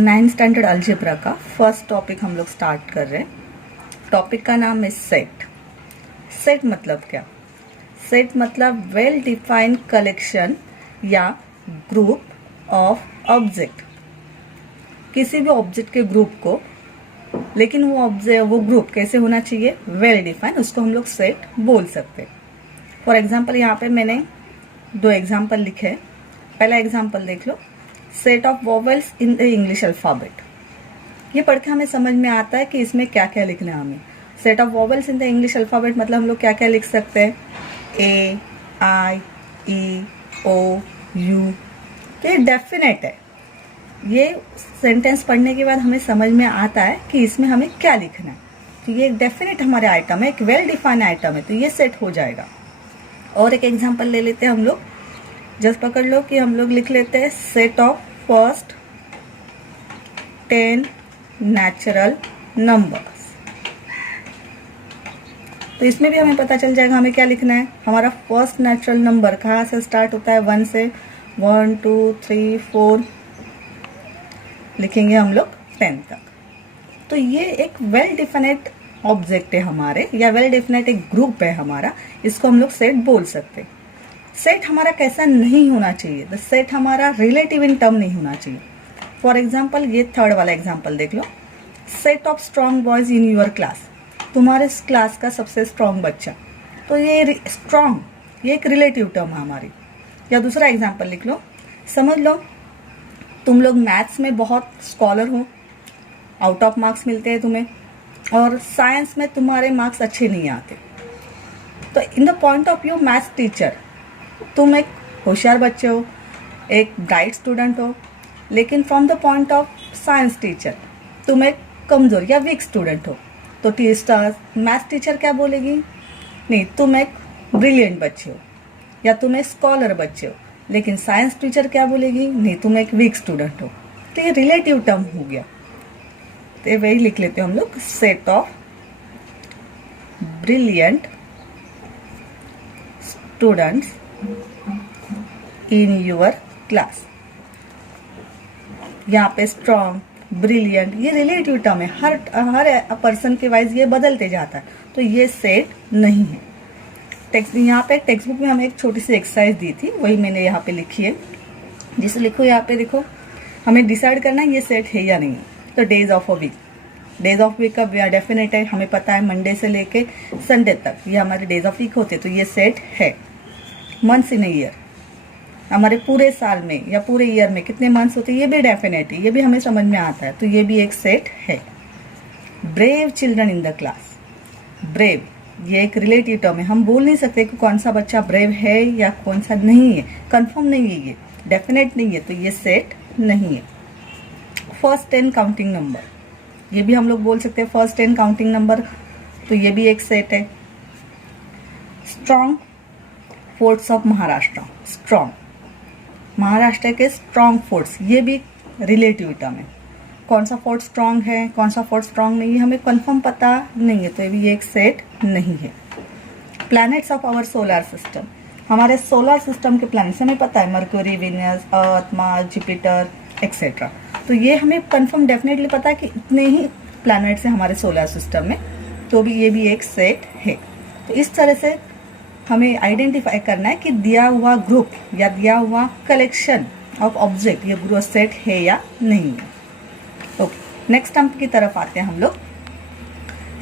Ninth standard algebra का first topic हम लोग स्टार्ट कर रहे हैं। टॉपिक का नाम है सेट। सेट मतलब क्या? सेट मतलब वेल डिफाइंड कलेक्शन या ग्रुप ऑफ ऑब्जेक्ट, किसी भी ऑब्जेक्ट के ग्रुप को, लेकिन वो ग्रुप कैसे होना चाहिए? वेल डिफाइंड, उसको हम लोग सेट बोल सकते हैं। फॉर एग्जाम्पल यहाँ पे मैंने 2 एग्जाम्पल लिखे हैं। पहला एग्जाम्पल देख लो, set of vowels in the English alphabet. ये पढ़ के हमें समझ में आता है कि इसमें क्या क्या लिखना है हमें। Set of vowels in the English alphabet मतलब हम लोग क्या क्या लिख सकते हैं? ए, आई, ई, ओ, यू। तो ये डेफिनेट है। ये सेंटेंस पढ़ने के बाद हमें समझ में आता है कि इसमें हमें क्या लिखना है। तो ये एक डेफिनेट हमारे आइटम है, एक वेल डिफाइंड आइटम है, तो ये सेट हो जाएगा। और एक एग्जांपल ले लेते हैं हम लोग। जस्ट पकड़ लो कि हम लोग लिख लेते हैं set of first 10 natural numbers. तो इसमें भी हमें पता चल जाएगा हमें क्या लिखना है। हमारा फर्स्ट नेचुरल नंबर कहाँ से स्टार्ट होता है? 1 से। 1 2 3 4 लिखेंगे हम लोग 10 तक। तो ये एक वेल डिफिनेट ऑब्जेक्ट है हमारे, या वेल डिफिनेट एक ग्रुप है हमारा, इसको हम लोग सेट बोल सकते हैं। सेट हमारा कैसा नहीं होना चाहिए? द सेट हमारा रिलेटिव इन टर्म नहीं होना चाहिए। फॉर एग्जाम्पल ये थर्ड वाला एग्जाम्पल देख लो, set of strong boys in your class. तुम्हारे क्लास का सबसे स्ट्रॉन्ग बच्चा, तो ये स्ट्रॉन्ग, ये एक रिलेटिव टर्म है हमारी। या दूसरा एग्जाम्पल लिख लो, समझ लो तुम लोग मैथ्स में बहुत स्कॉलर हो, आउट ऑफ मार्क्स मिलते हैं तुम्हें, और साइंस में तुम्हारे मार्क्स अच्छे नहीं आते। तो in the point of view maths teacher, तुम एक होशियार बच्चे हो, एक ब्राइट स्टूडेंट हो, लेकिन from the point of science teacher तुम एक कमजोर या वीक स्टूडेंट हो। तो मैथ्स टीचर क्या बोलेगी? नहीं, तुम एक ब्रिलियंट बच्चे हो या तुम एक स्कॉलर बच्चे हो। लेकिन साइंस टीचर क्या बोलेगी? नहीं, तुम एक वीक स्टूडेंट हो। तो ये रिलेटिव टर्म हो गया। तो वही लिख लेते हैं हम लोग, set of brilliant students in your class. यहाँ पे स्ट्रॉन्ग, ब्रिलियंट, ये रिलेटिव टर्म है, हर पर्सन के वाइज ये बदलते जाता है, तो ये सेट नहीं है। यहाँ पे टेक्स्ट बुक में हमें एक छोटी सी एक्सरसाइज दी थी, वही मैंने यहाँ पे लिखी है। जिसे लिखो यहाँ पे देखो, हमें डिसाइड करना है ये सेट है या नहीं। तो days of a week, days of week का डेफिनेट है, हमें पता है मंडे से लेके संडे तक ये हमारे डेज ऑफ वीक होते, तो ये सेट है। मंथ्स इन अ ईयर, हमारे पूरे साल में या पूरे ईयर में कितने मंथ्स होते हैं, ये भी डेफिनेट है, ये भी हमें समझ में आता है, तो ये भी एक सेट है। Brave children in the class, brave ये एक रिलेटिव टर्म है, हम बोल नहीं सकते कि कौन सा बच्चा ब्रेव है या कौन सा नहीं है, कंफर्म नहीं है, ये डेफिनेट नहीं है, तो ये सेट नहीं है। फर्स्ट 10 काउंटिंग नंबर, ये भी हम लोग बोल सकते हैं फर्स्ट 10 काउंटिंग नंबर, तो ये भी एक सेट है। Strong forts of Maharashtra, strong Maharashtra के स्ट्रॉन्ग फोर्ट्स, ये भी रिलेटिव टर्म है। कौन सा फोर्ट स्ट्रॉन्ग है, कौन सा फोर्ट स्ट्रॉन्ग नहीं है, हमें कंफर्म पता नहीं है, तो ये भी एक सेट नहीं है। Planets of our solar system, हमारे सोलर सिस्टम के प्लैनेट्स हमें पता है, Mercury, Venus, Earth, Mars, Jupiter etcetera, तो ये हमें कंफर्म डेफिनेटली पता है कि इतने ही प्लैनेट्स हैं हमारे सोलर सिस्टम में, तो भी ये भी एक सेट है। तो इस तरह से हमें आइडेंटिफाई करना है कि दिया हुआ ग्रुप या दिया हुआ कलेक्शन ऑफ ऑब्जेक्ट ये ग्रुप सेट है या नहीं है। ओके, नेक्स्ट टर्म की तरफ आते हैं हम लोग।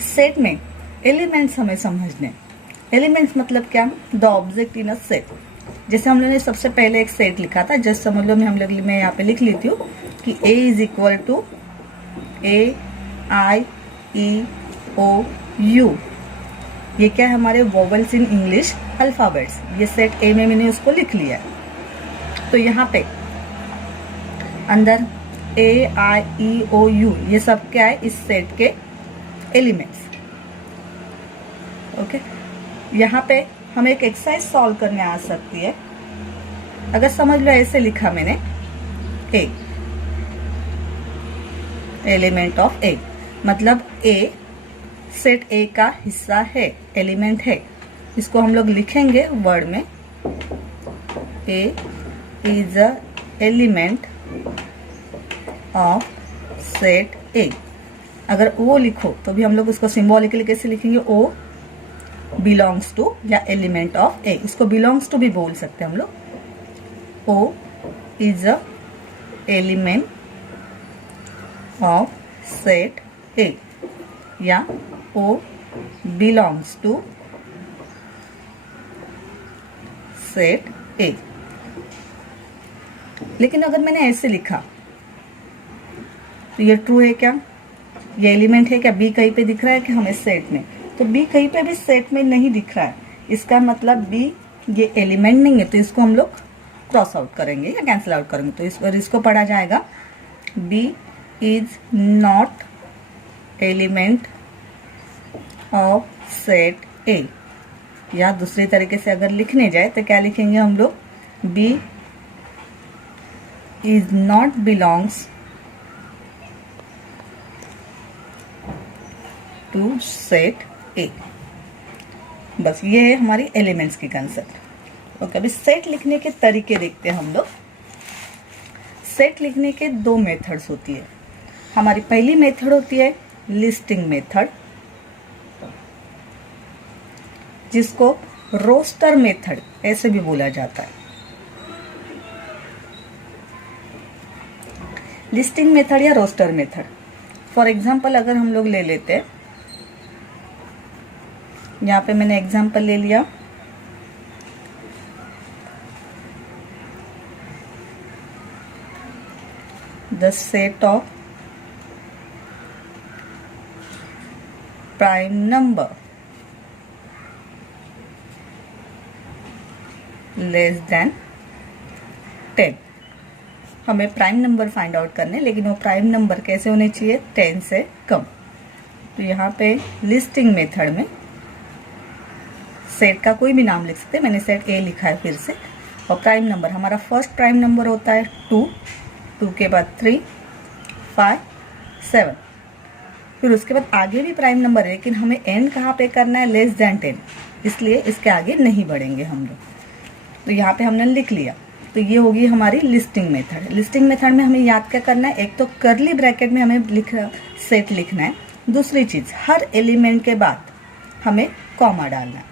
सेट में एलिमेंट्स हमें समझने। एलिमेंट्स मतलब क्या? The object in a set. जैसे हम लोगों ने सबसे पहले एक सेट लिखा था, जस्ट समझ लो मैं यहाँ पे लिख लेती हूँ कि A is equal to A I E O U। ये क्या है? हमारे वोवेल्स इन इंग्लिश अल्फाबेट्स। ये सेट A में मैंने उसको लिख लिया है। तो यहाँ पे अंदर A I E O U ये सब क्या है? इस सेट के एलिमेंट्स। ओके, यहाँ पे हमें एक एक्सरसाइज सॉल्व करने आ सकती है। अगर समझ लो ऐसे लिखा मैंने, A एलिमेंट ऑफ A, मतलब A सेट A का हिस्सा है, एलिमेंट है। इसको हम लोग लिखेंगे वर्ड में, A is a element of set ए। अगर ओ लिखो तो भी हम लोग उसको सिंबॉलिकली कैसे लिखेंगे, ओ बिलोंग्स टू या एलिमेंट ऑफ ए, इसको बिलोंग्स टू भी बोल सकते हैं हम लोग। O is a element of set A या O belongs to set A. लेकिन अगर मैंने ऐसे लिखा तो ये ट्रू है क्या, ये एलिमेंट है क्या, बी कहीं पे दिख रहा है कि हमें सेट में, तो बी कहीं पे भी सेट में नहीं दिख रहा है, इसका मतलब बी ये एलिमेंट नहीं है, तो इसको हम लोग क्रॉस आउट करेंगे या कैंसिल आउट करेंगे। तो इस पर इसको पढ़ा जाएगा B is not element of set A. या दूसरे तरीके से अगर लिखने जाए तो क्या लिखेंगे हम लोग, B is not belongs to set A. बस ये है हमारी एलिमेंट्स की कंसेप्ट। ओके, अभी सेट लिखने के तरीके देखते हैं हम लोग। सेट लिखने के दो मेथड्स होती है। हमारी पहली मेथड होती है लिस्टिंग मेथड, जिसको रोस्टर मेथड ऐसे भी बोला जाता है। लिस्टिंग मेथड या रोस्टर मेथड, फॉर एग्जाम्पल अगर हम लोग ले लेते हैं, यहाँ पे मैंने एग्जाम्पल ले लिया, the set of prime number less than 10। हमें प्राइम नंबर फाइंड आउट करने, लेकिन वो प्राइम नंबर कैसे होने चाहिए, 10 से कम। तो यहाँ पे लिस्टिंग मेथड में सेट का कोई भी नाम लिख सकते हैं, मैंने सेट ए लिखा है फिर से, और प्राइम नंबर हमारा फर्स्ट प्राइम नंबर होता है 2, 2 के बाद 3, 5, 7, फिर उसके बाद आगे भी प्राइम नंबर है, लेकिन हमें एंड कहाँ पे करना है, लेस देन 10, इसलिए इसके आगे नहीं बढ़ेंगे हम लोग। तो यहाँ पे हमने लिख लिया, तो ये होगी हमारी लिस्टिंग मेथड। लिस्टिंग मेथड में हमें याद क्या करना है, एक तो कर्ली ब्रैकेट में हमें सेट लिखना है, दूसरी चीज हर एलिमेंट के बाद हमें कॉमा डालना है।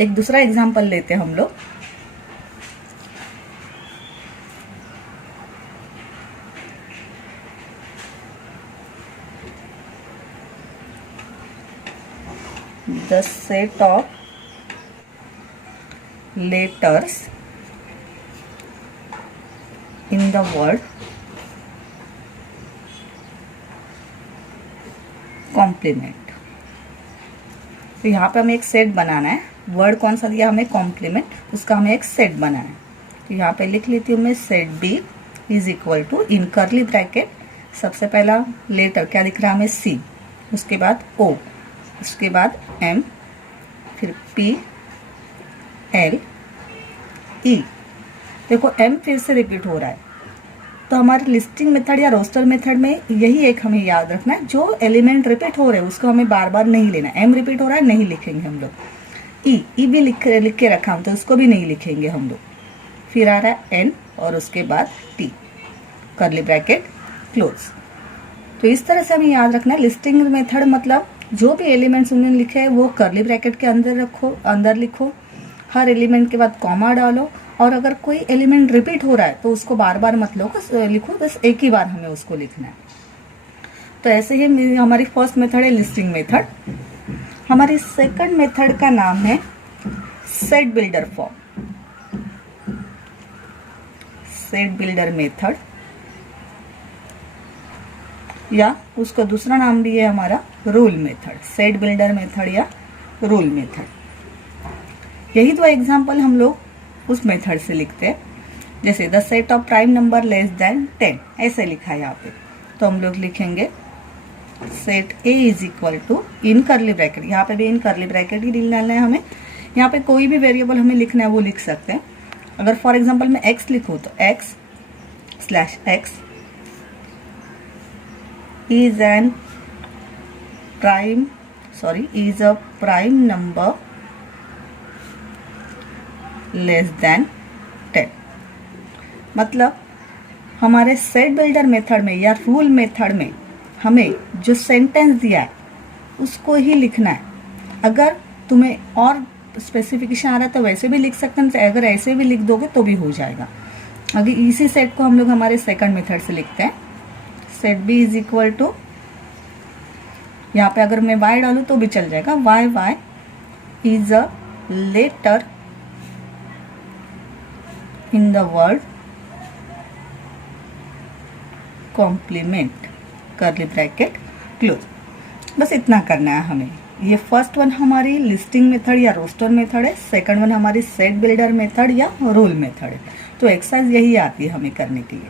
एक दूसरा एग्जांपल लेते हैं हम लोग, the set of letters in the word complement. तो यहाँ पे हमें एक सेट बनाना है, वर्ड कौन सा दिया हमें, कॉम्प्लीमेंट, उसका हमें एक सेट बनाना है। तो यहाँ पे लिख लेती हूँ मैं, set B is equal to, in curly bracket सबसे पहला लेटर क्या दिख रहा है हमें, सी, उसके बाद ओ, उसके बाद एम, फिर पी एल ई। देखो एम फिर से रिपीट हो रहा है, तो हमारे लिस्टिंग मेथड या रोस्टर मेथड में यही एक हमें याद रखना है, जो एलिमेंट रिपीट हो रहे हैं उसको हमें बार बार नहीं लेना। एम रिपीट हो रहा है, नहीं लिखेंगे हम लोग। ई भी लिख के रखा हम, तो उसको भी नहीं लिखेंगे हम लोग। फिर आ रहा है एन और उसके बाद टी, कर्ली ब्रैकेट क्लोज। तो इस तरह से हमें याद रखना है। लिस्टिंग मेथड मतलब जो भी एलिमेंट्स उन्होंने लिखे हैं वो कर्ली ब्रैकेट के अंदर रखो, अंदर लिखो, हर एलिमेंट के बाद कॉमा डालो, और अगर कोई एलिमेंट रिपीट हो रहा है तो उसको बार बार मत लिखो, बस एक ही बार हमें उसको लिखना है। तो ऐसे ही हमारी फर्स्ट मेथड है लिस्टिंग मेथड। हमारी सेकंड मेथड का नाम है set builder form, set builder method, या उसका दूसरा नाम भी है हमारा rule method, set builder method या रूल मेथड। यही दो एग्जाम्पल हम लोग उस मेथड से लिखते हैं, जैसे the set of prime number less than 10 ऐसे लिखा है यहाँ पे। तो हम लोग लिखेंगे set A is equal to, in curly bracket, यहाँ पे भी इन कर्ली ब्रैकेट ही डालना है हमें। यहाँ पे कोई भी वेरिएबल हमें लिखना है वो लिख सकते हैं। अगर फॉर एग्जाम्पल मैं एक्स लिखूँ तो x slash x is an prime, is a prime number less than 10। मतलब हमारे सेट बिल्डर मेथड में या रूल मेथड में हमें जो सेंटेंस दिया है उसको ही लिखना है। अगर तुम्हें और स्पेसिफिकेशन आ रहा है तो वैसे भी लिख सकते हैं, अगर ऐसे भी लिख दोगे तो भी हो जाएगा। अगर इसी सेट को हम लोग हमारे सेकंड मेथड से लिखते हैं, set B is equal to, यहाँ पे अगर मैं y डालू तो भी चल जाएगा, y is a letter in the word complement, curly bracket close. बस इतना करना है हमें। ये फर्स्ट वन हमारी लिस्टिंग मेथड या रोस्टर मेथड है, सेकंड वन हमारी सेट बिल्डर मेथड या रूल मेथड है। तो एक्सरसाइज यही आती है हमें करने के लिए।